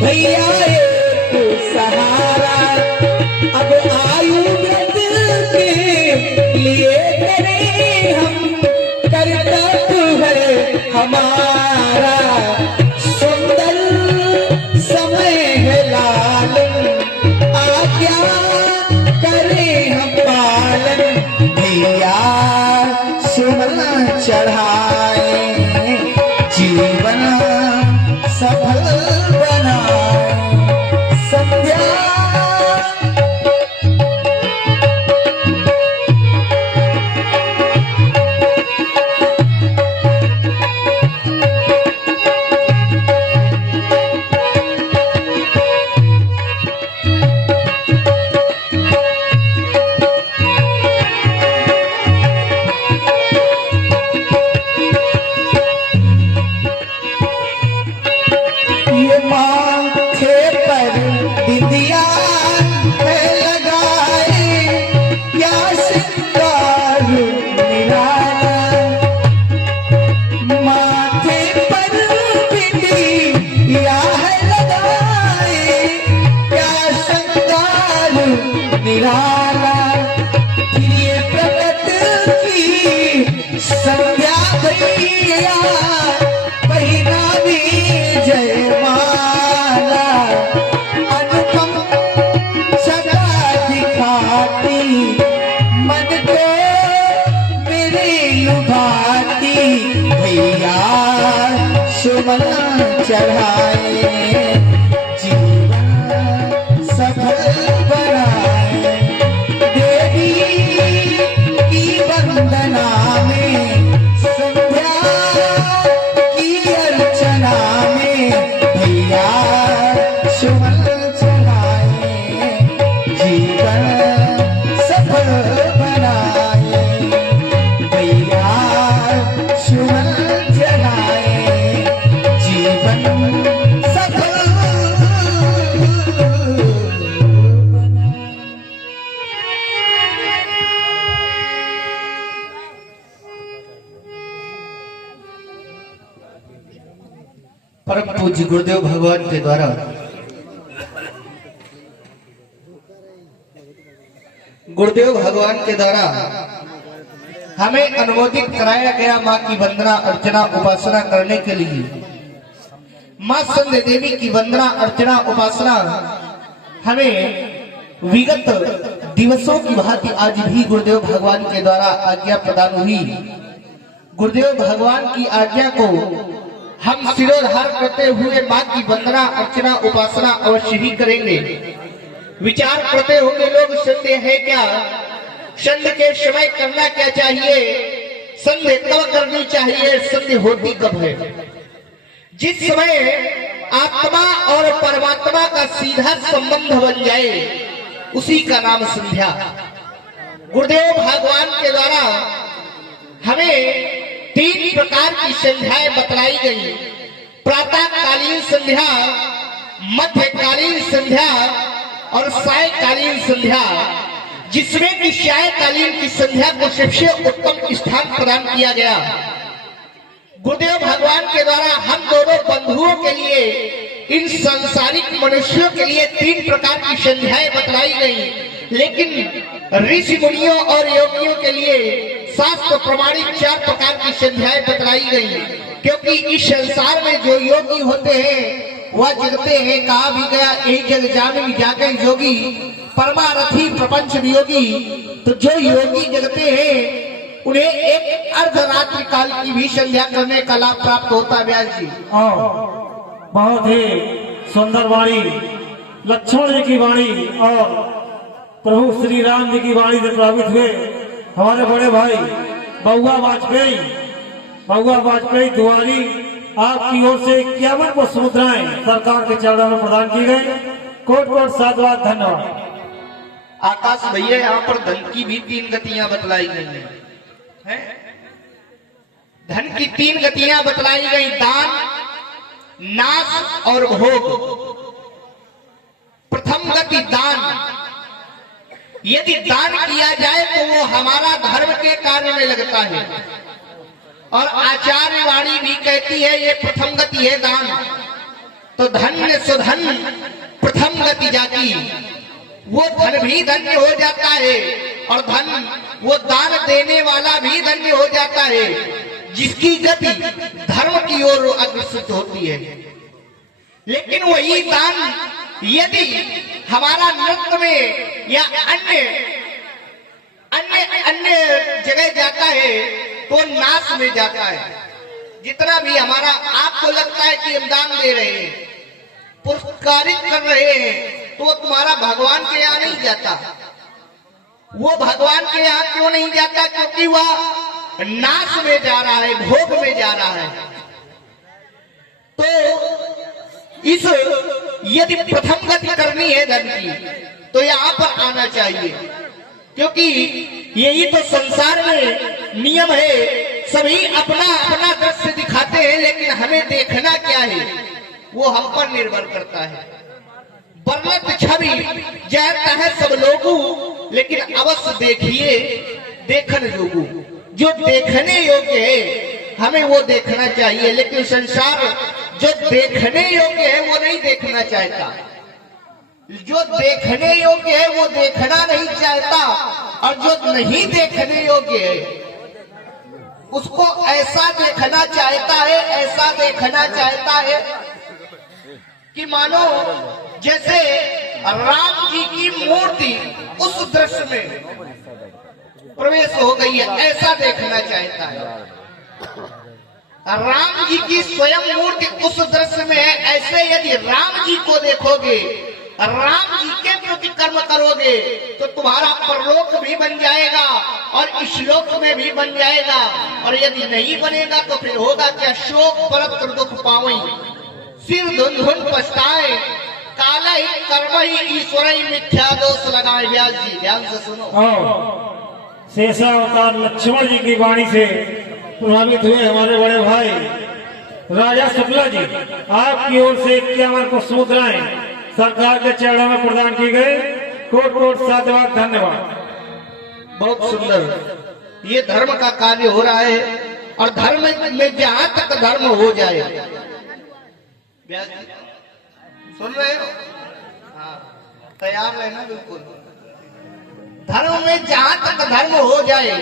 भैया एक सहारा अब आयु व्रत के लिए करें हम, कर्तव्य है हमारा, सुंदर समय है लालन, आज्ञा करें हम पालन। भैया सुमन चढ़ाए, जीवन सफल बनाए। संध्या संध्या भैया पहिना भी जयमाला, अनुपम सदा दिखाती, मन को मेरी लुभाती। भैया सुमन चढ़ाए, जीवन सफल बनाए। देवी की वंदना में, संध्या की अर्चना में, भैया सुमन चढ़ाए, जीवन सफल बनाए। भैया सुमन चढ़ाए, जीवन सफल परम पूज्य गुरुदेव भगवान के द्वारा हमें अनुमोदित कराया गया माँ की वंदना अर्चना उपासना करने के लिए। माँ संध्या देवी की वंदना अर्चना उपासना हमें विगत दिवसों की भांति आज भी गुरुदेव भगवान के द्वारा आज्ञा प्रदान हुई। गुरुदेव भगवान की आज्ञा को हम सिरोधार करते हुए माँ की वंदना अर्चना उपासना अवश्य ही करेंगे। विचार करते होंगे लोग, संध्या है क्या, संध्या के समय करना क्या चाहिए, संध्या कब करनी चाहिए, संध्या होती कब है। जिस समय आत्मा और परमात्मा का सीधा संबंध बन जाए उसी का नाम संध्या। गुरुदेव भगवान के द्वारा हमें 3 प्रकार की संध्याएं बतलाई गई। प्रातःकालीन संध्या, मध्यकालीन संध्या और सायकालीन संध्या, जिसमें कि सायकालीन की संध्या को सबसे उत्तम स्थान प्रदान किया गया। गुरुदेव भगवान के द्वारा हम दोनों बंधुओं के लिए, इन सांसारिक मनुष्यों के लिए 3 प्रकार की संध्याएं बतलाई गई, लेकिन ऋषि मुनियों और योगियों के लिए शास्त्र प्रमाणित 4 प्रकार की संध्याएं बतलाई गई। क्योंकि इस संसार में जो योगी होते हैं वह जगते हैं, कहा भी गया एक जग जान जागे योगी, परमारथी प्रपंच वियोगी। तो जो योगी जगते हैं उन्हें एक अर्धरात्रि काल की भी संध्या करने का लाभ प्राप्त होता है। व्यास जी बहुत ही सुंदर वाणी, लक्ष्मण जी की वाणी और प्रभु श्री राम जी की वाणी से प्रभावित हुए हमारे बड़े भाई बहुआ वाजपेयी दुआरी, आपकी ओर से 51 पुष्प मुद्राएं सरकार के चरणों में प्रदान की गई। कोट कोट साधुवाद, धन्यवाद। आकाश भैया, यहाँ पर धन की भी 3 गतियां बतलाई गई हैं। धन की 3 गतियां बतलाई गई, दान, नाश और भोग। प्रथम गति दान। यदि दान किया जाए तो वो हमारा धर्म के कार्य में लगता है, और आचार्य वाणी भी कहती है ये प्रथम गति है दान। तो धन्य सुधन प्रथम गति जाकी, वो धन भी धन्य हो जाता है और धन वो दान देने वाला भी धन्य हो जाता है जिसकी गति धर्म की ओर अग्रसर होती है। लेकिन वही दान यदि हमारा नृत्य में या अन्य अन्य अन्य जगह जाता है तो नाश में जाता है। जितना भी हमारा आपको लगता है कि हम दान दे रहे हैं, पुरस्कारित कर रहे हैं, तो तुम्हारा भगवान के यहाँ नहीं जाता। वो भगवान के यहाँ क्यों नहीं जाता? क्योंकि वह नाश में जा रहा है, भोग में जा रहा है। तो इस यदि प्रथम गति करनी है धन की तो यहाँ पर आना चाहिए, क्योंकि यही तो संसार में नियम है। सभी अपना अपना दृश्य दिखाते हैं, लेकिन हमें देखना क्या है वो हम पर निर्भर करता है। वर्णत छवि जहता है सब लोगू, लेकिन अवश्य देखिए देखन जोगू। जो देखने योग्य है हमें वो देखना चाहिए, लेकिन संसार जो देखने योग्य है वो नहीं देखना चाहता। जो देखने योग्य है वो देखना नहीं चाहता, और जो नहीं देखने योग्य है उसको ऐसा देखना चाहता है, ऐसा देखना चाहता है कि मानो जैसे राम जी की मूर्ति उस दृश्य में प्रवेश हो गई है, ऐसा देखना चाहता है। राम जी की स्वयं मूर्ति उस दृश्य में है, ऐसे यदि राम जी को देखोगे, राम जी के प्रति कर्म करोगे तो तुम्हारा परलोक भी बन जाएगा और इशलोक में भी बन जाएगा। और यदि नहीं बनेगा तो फिर होगा क्या? शोक परत्र दुख पावई, सिर धुन धुन पछताए, काला ही कर्म ही ईश्वर ही मिथ्या दोष लगाए। व्यास जी ध्यान से सुनो। शेषावतार लक्ष्मण जी की वाणी से प्रभावित हुए हमारे बड़े भाई राजा शुक्ला जी, आपकी ओर से 51 पुष्प मुद्राएं सरकार के चरणों में प्रदान की गई। कोट कोट साधुवाद, धन्यवाद। बहुत सुंदर ये धर्म का कार्य हो रहा है, और धर्म में जहां तक धर्म हो जाए, सुन रहे हो? हाँ, तैयार रहना बिल्कुल। धर्म में जहां तक धर्म हो जाए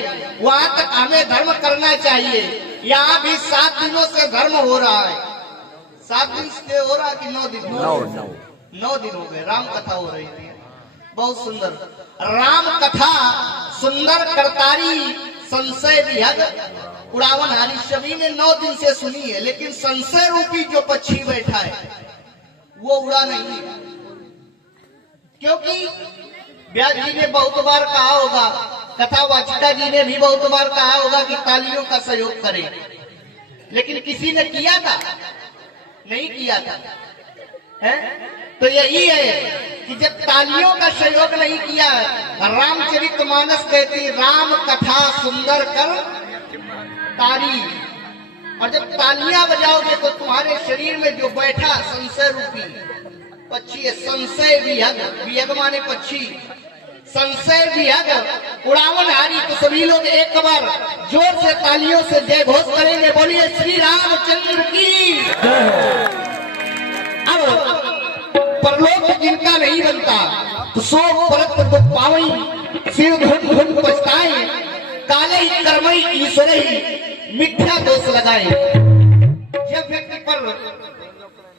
वहां तक हमें धर्म करना चाहिए। यहाँ भी 7 दिनों से धर्म हो रहा है। 7 दिन से हो रहा कि 9 दिन? 9 दिन हो गए। राम कथा हो रही थी, बहुत सुंदर राम कथा, सुंदर करतारी, संशय विहग उड़ावन हारी सभी ने 9 दिन से सुनी है, लेकिन संशय रूपी जो पक्षी बैठा है वो उड़ा नहीं है। क्योंकि व्यास जी ने बहुत बार कहा होगा, कथावाचिका जी ने भी बहुत बार कहा होगा कि तालियों का सहयोग करें, लेकिन किसी ने किया था? नहीं किया था, है? तो यही है कि जब तालियों का सहयोग नहीं किया, रामचरितमानस कहती राम कथा सुंदर कर तारी, और जब तालियां बजाओगे तो तुम्हारे शरीर में जो बैठा संशय रूपी पक्षी है, संशय विहग, विहग माने पक्षी, संशय विहग उड़ावन हारी। तो सभी लोग एक बार जोर से तालियों से जय घोष करेंगे, बोलिए श्री रामचंद्र की। अब परलोक जिनका नहीं बनता तो सो परत तो पावई, सिर धुन धुन पछताए, काले ही कर्मई ईश्वर ही मिथ्या दोष लगाए। जब व्यक्ति पर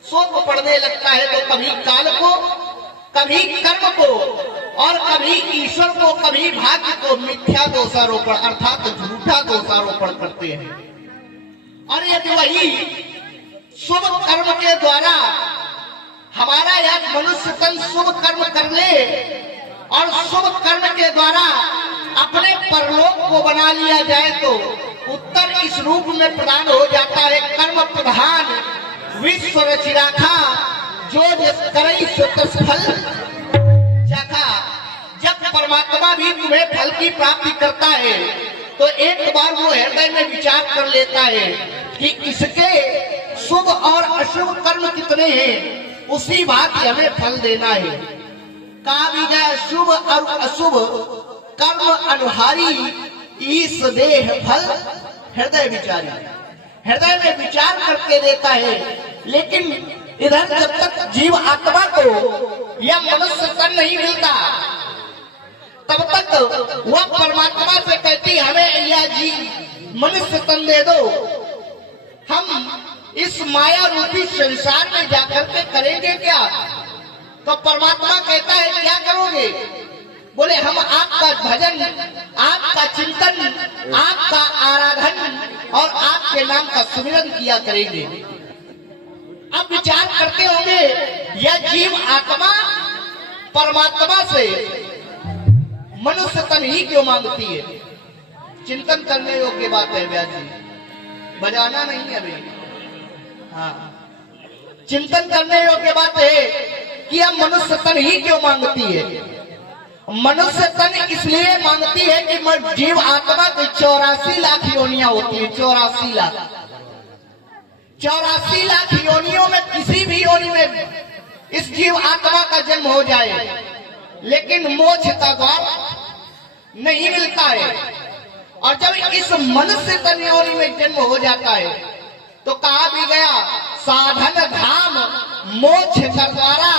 शोक पड़ने लगता है तो कभी काल को, कभी कर्म को, और कभी ईश्वर को, कभी भाग्य को मिथ्या दोषारोपण अर्थात झूठा दोषारोपण करते हैं। और यदि वही शुभ कर्म के द्वारा हमारा यह मनुष्य तन शुभ कर्म कर ले और शुभ कर्म के द्वारा अपने परलोक को बना लिया जाए तो उत्तर इस रूप में प्रदान हो जाता है। कर्म प्रधान विश्व रचिराखा, जो करई सुतस फल चाखा। जब परमात्मा भी तुम्हें फल की प्राप्ति करता है तो एक बार वो हृदय में विचार कर लेता है कि इसके शुभ और अशुभ कर्म कितने हैं, उसी बात हमें फल देना है। कहा भी गया शुभ और अशुभ कर्म अनुहारी, ईश देह फल हृदय विचारी। हृदय में विचार करके देता है, लेकिन इधर जब तक जीव आत्मा को यह मनुष्य तन नहीं मिलता, तब तक वह परमात्मा से कहती हमें यह जीव मनुष्य तन दे दो, हम इस माया रूपी संसार में जाकर के करेंगे क्या? तो परमात्मा कहता है क्या करोगे? बोले हम आपका भजन, आपका चिंतन, आपका आराधन और आपके नाम का सुमिरन किया करेंगे। अब विचार करते होंगे यह जीव आत्मा परमात्मा से मनुष्य तन ही क्यों मांगती है? चिंतन करने योग्य बात है व्यास जी, बजाना नहीं अभी। हाँ, चिंतन करने योग्य बात है कि यह मनुष्य तन ही क्यों मांगती है। मनुष्य तन इसलिए मांगती है कि जीव आत्मा की 84 लाख योनियां होती है। 84 लाख, 84 लाख योनियों में किसी भी योनि में इस जीव आत्मा का जन्म हो जाए, लेकिन मोक्ष का द्वार नहीं मिलता है। और जब इस मनुष्य तन योनि में जन्म हो जाता है तो कहा भी गया, साधन धाम मोक्ष का द्वारा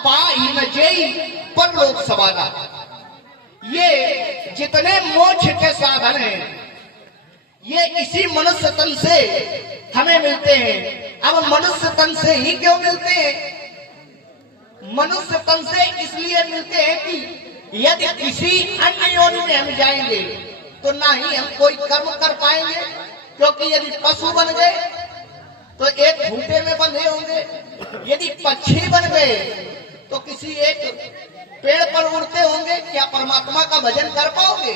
पाई न जेई परलोक सवाला। ये जितने मोक्ष के साधन हैं ये इसी मनुष्य तन से हमें मिलते हैं। अब मनुष्य तन से ही क्यों मिलते हैं? मनुष्य तन से इसलिए मिलते हैं कि यदि किसी अन्य योनि में हम जाएंगे तो ना ही हम कोई कर्म कर पाएंगे, क्योंकि यदि पशु बन गए तो एक खूंटे में बंधे होंगे, यदि पक्षी बन गए तो किसी एक पेड़ पर उड़ते होंगे। क्या परमात्मा का भजन कर पाओगे?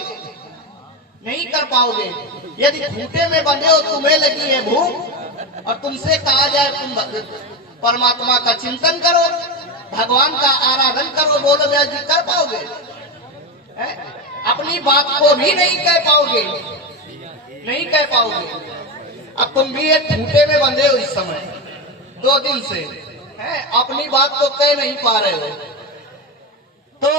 नहीं कर पाओगे। यदि खूंटे में बंधे हो, तुम्हें लगी है भूख और तुमसे कहा जाए तुम परमात्मा का चिंतन करो, भगवान का आराधन करो, बोलो व्यास जी कर पाओगे? अपनी बात को भी नहीं कह पाओगे, नहीं कह पाओगे। अब तुम भी एक खूंटे में बंधे हो इस समय 2 दिन से, अपनी बात तो कह नहीं पा रहे हो, तो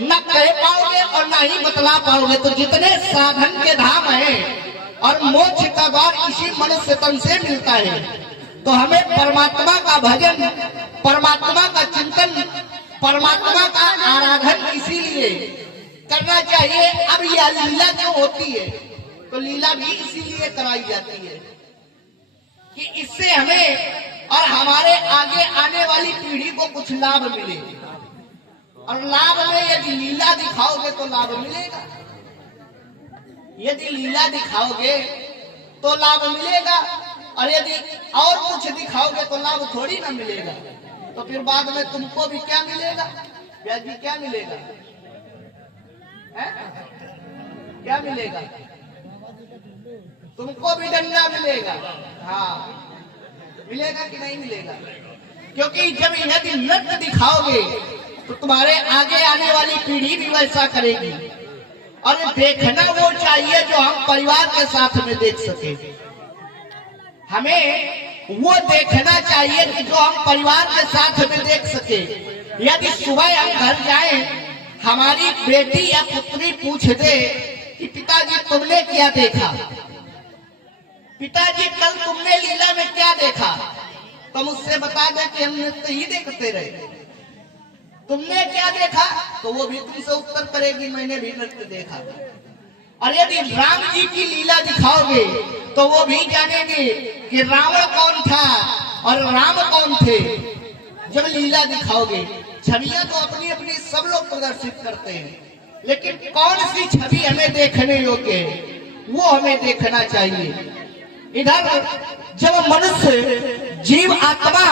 न कह पाओगे और न ही बतला पाओगे। तो जितने साधन के धाम हैं और मोक्ष का द्वार इसी मनुष्य तन से मिलता है, तो हमें परमात्मा का भजन, परमात्मा का चिंतन, परमात्मा का आराधन इसीलिए करना चाहिए। अब यह लीला क्यों होती है? तो लीला भी इसीलिए कराई जाती है कि इससे हमें और हमारे आगे आने वाली पीढ़ी को कुछ लाभ मिले। और लाभ में यदि लीला दिखाओगे तो लाभ मिलेगा, यदि लीला दिखाओगे तो लाभ मिलेगा, और यदि और कुछ दिखाओगे तो लाभ थोड़ी ना मिलेगा। तो फिर बाद में तुमको भी क्या मिलेगा? व्यास जी क्या मिलेगा? क्या मिलेगा? तुमको भी डंडा मिलेगा। हाँ, मिलेगा कि नहीं मिलेगा? क्योंकि जब यदि नृत्य दिखाओगे तो तुम्हारे आगे आने वाली पीढ़ी भी वैसा करेगी। और देखना वो चाहिए जो हम परिवार के साथ में देख सके। हमें वो देखना चाहिए कि जो हम परिवार के साथ में देख सके। यदि सुबह हम घर जाएं, हमारी बेटी या पुत्री पूछ दे कि पिताजी तुमने क्या देखा, पिताजी कल तुमने लीला में क्या देखा, तो मुझसे बता दे कि हम नृत्य ही देखते रहे। तुमने क्या देखा? तो वो भी तुमसे उत्तर करेगी मैंने भी नृत्य देखा। और यदि राम जी की लीला दिखाओगे तो वो भी जानेंगे कि रावण कौन था और राम कौन थे। जब लीला दिखाओगे, छवियां तो अपनी अपनी सब लोग प्रदर्शित करते हैं, लेकिन कौन सी छवि हमें देखने योग्य है वो हमें देखना चाहिए। इधर जब मनुष्य जीव आत्मा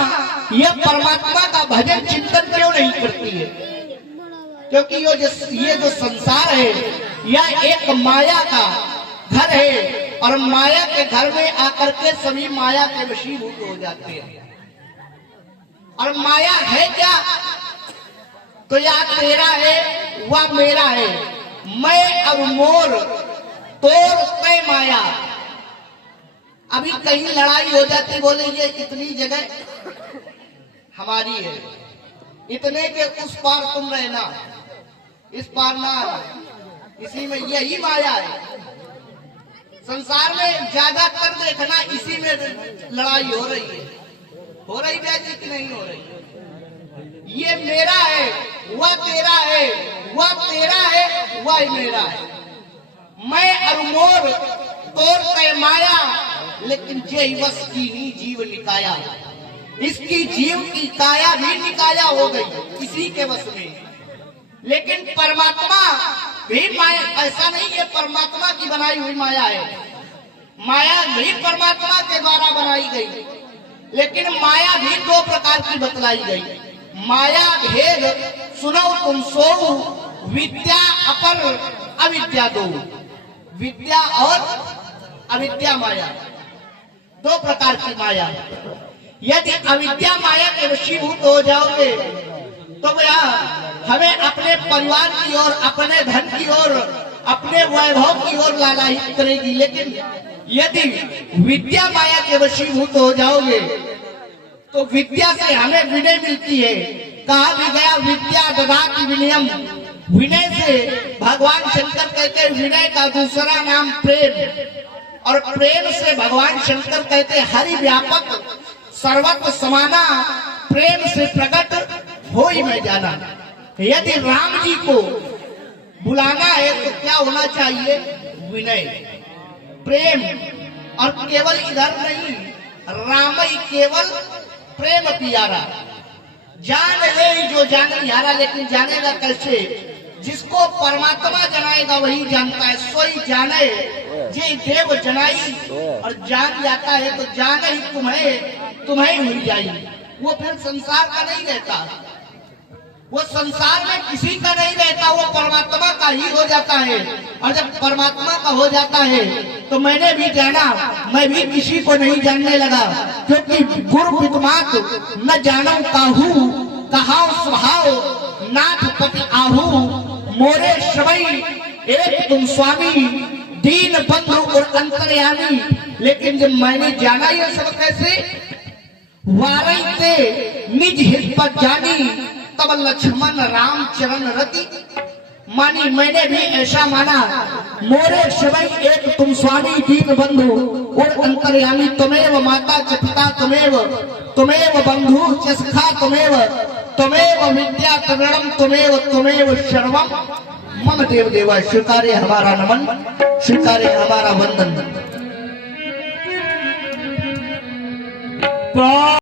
यह परमात्मा का भजन चिंतन क्यों नहीं करती है? क्योंकि ये जो संसार है यह एक माया का घर है, और माया के घर में आकर के सभी माया के वशीभूत हो जाते हैं। और माया है क्या? तो या तेरा है वह मेरा है, मैं और मोर तोर तय माया। अभी कहीं लड़ाई हो जाती, बोले ये इतनी जगह हमारी है, इतने के उस पार तुम रहना, इस पार ना, इसी में यही माया है। संसार में ज्यादातर देखना इसी में लड़ाई हो रही है। हो रही बेइज्जती कि नहीं हो रही? ये मेरा है, वह तेरा है, वह तेरा है, वह मेरा है। मैं और मोर तोर तय माया, लेकिन जय वश की ही जीव निकाया। इसकी जीव की काया भी निकाया हो गई इसी के वश में। लेकिन परमात्मा भी माया ऐसा नहीं है, परमात्मा की बनाई हुई माया है। माया भी परमात्मा के द्वारा बनाई गई, लेकिन माया भी दो प्रकार की बतलाई गई। माया भेद सुनो तुम सो, विद्या अपर अविद्या दो। विद्या और अविद्या माया, दो प्रकार की माया। यदि अविद्या माया के वशीभूत हो जाओगे तो भैया हमें अपने परिवार की ओर, अपने धन की ओर, अपने वैभव की ओर लालायित करेगी। लेकिन यदि विद्या माया के वशीभूत हो जाओगे तो विद्या से हमें विनय मिलती है। कहा भी गया विद्या ददाति विनयम। विनय से भगवान शंकर कहते हैं विनय का दूसरा नाम प्रेम, और प्रेम से भगवान शंकर कहते हरि व्यापक सर्वत्र समाना, प्रेम से प्रकट हो ही मैं जाना। यदि राम जी को बुलाना है तो क्या होना चाहिए? विनय, प्रेम। और केवल इधर नहीं, राम ही केवल प्रेम प्यारा। जान ले जो जाने यारा, लेकिन जानेगा कैसे? जिसको परमात्मा जनाएगा वही जानता है। सोई जाने जे देव जनाई, और जान जाता है तो जान ही तुम्हें मिल जाएगी। वो फिर संसार का नहीं रहता, वो संसार में किसी का नहीं रहता, वो परमात्मा का ही हो जाता है। और जब परमात्मा का हो जाता है तो मैंने भी जाना, मैं भी किसी को नहीं जानने लगा। क्योंकि गुरु पितमात न जानो काहू, कहा स्वभाव नाथ पति आहू। मोरे सबई एक तुम स्वामी, दीन बंधु और अंतर्यामी। लेकिन जब मैंने जाना ये सब कैसे? वारई ते निज हित पर जानी, तब लक्ष्मण राम चरण रति मानी। मैंने भी ऐसा माना, मोरे सबई एक तुम स्वामी, दीन बंधु और अंतर्यामी। तुमेव माता च पिता तुमेव, तुमेव बंधु च सखा तुमेव, तुमेव विद्या तरणम तुमेव, तुमेव सर्वम मम देव देवा। स्वीकारे हमारा नमन, स्वीकारे हमारा वंदन।